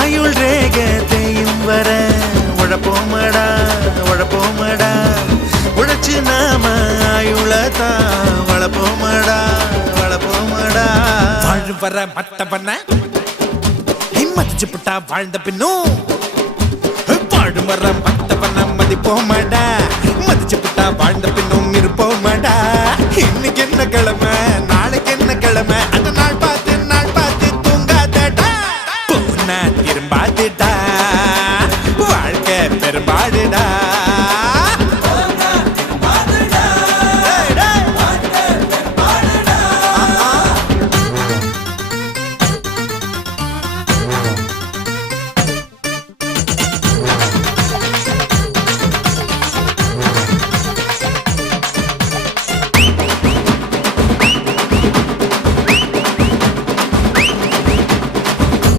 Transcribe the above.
ஆயுள் ரேகத்தையும் வர உழப்போமடா உழப்போமடா உழைச்சு நாம ஆயுளதான் வளப்போமடா வளப்போமடா வாழ் வர மட்ட பண்ண மதிச்சு புட்டா வாழ்ந்த பின்னும் வாழு வர மட்ட பண்ண மதிப்போமடா மதிச்சு புட்டா வாழ்ந்த பின்னும் இருப்போமடா இன்னைக்கு என்ன கிழமை நாளைக்கு என்ன கிழமை அந்த நாள் பார்த்து தூங்காதடா போனா திரும்பாதடா